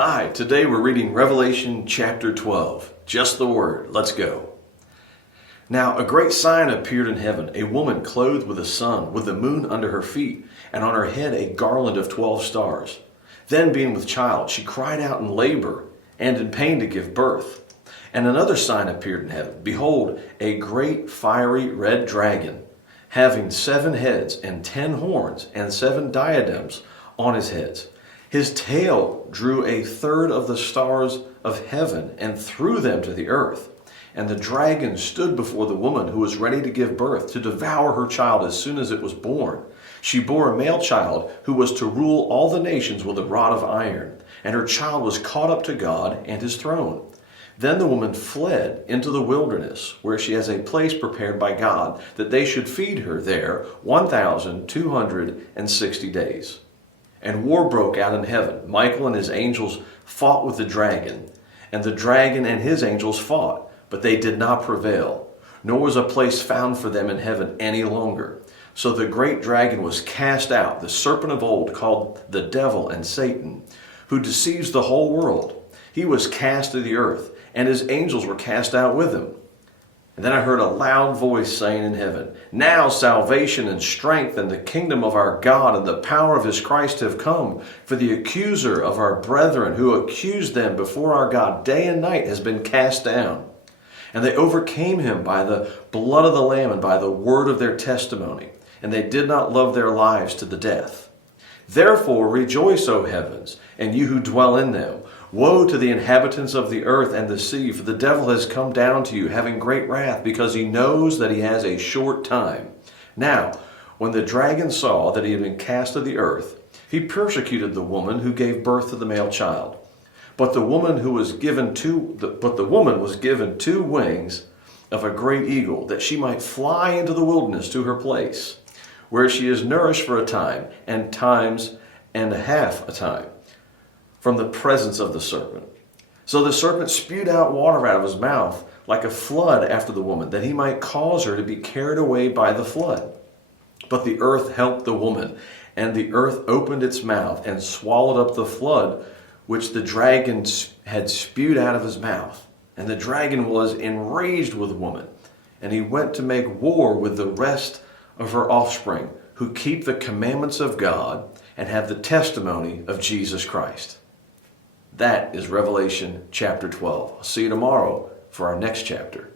Hi, today we're reading Revelation chapter 12. Just the word. Let's go. Now a great sign appeared in heaven, a woman clothed with the sun, with the moon under her feet, and on her head a garland of 12 stars. Then being with child, she cried out in labor and in pain to give birth. And another sign appeared in heaven. Behold, a great fiery red dragon, having 7 heads and 10 horns and 7 diadems on his heads. His tail drew a third of the stars of heaven and threw them to the earth. And the dragon stood before the woman who was ready to give birth, to devour her child as soon as it was born. She bore a male child who was to rule all the nations with a rod of iron, and her child was caught up to God and his throne. Then the woman fled into the wilderness, where she has a place prepared by God, that they should feed her there 1,260 days. And war broke out in heaven. Michael and his angels fought with the dragon, and the dragon and his angels fought, but they did not prevail, nor was a place found for them in heaven any longer. So the great dragon was cast out, the serpent of old, called the devil and Satan, who deceives the whole world. He was cast to the earth, and his angels were cast out with him. And then I heard a loud voice saying in heaven, "Now salvation and strength and the kingdom of our God and the power of his Christ have come. For the accuser of our brethren who accused them before our God day and night has been cast down. And they overcame him by the blood of the Lamb and by the word of their testimony. And they did not love their lives to the death. Therefore rejoice, O heavens, and you who dwell in them. Woe to the inhabitants of the earth and the sea, for the devil has come down to you, having great wrath, because he knows that he has a short time. Now, when the dragon saw that he had been cast to the earth, he persecuted the woman who gave birth to the male child. But the woman was given 2 wings of a great eagle, that she might fly into the wilderness to her place, where she is nourished for a time, and times and a half a time, from the presence of the serpent. So the serpent spewed out water out of his mouth like a flood after the woman, that he might cause her to be carried away by the flood. But the earth helped the woman, and the earth opened its mouth and swallowed up the flood which the dragon had spewed out of his mouth. And the dragon was enraged with woman, and he went to make war with the rest of her offspring, who keep the commandments of God and have the testimony of Jesus Christ." That is Revelation chapter 12. I'll see you tomorrow for our next chapter.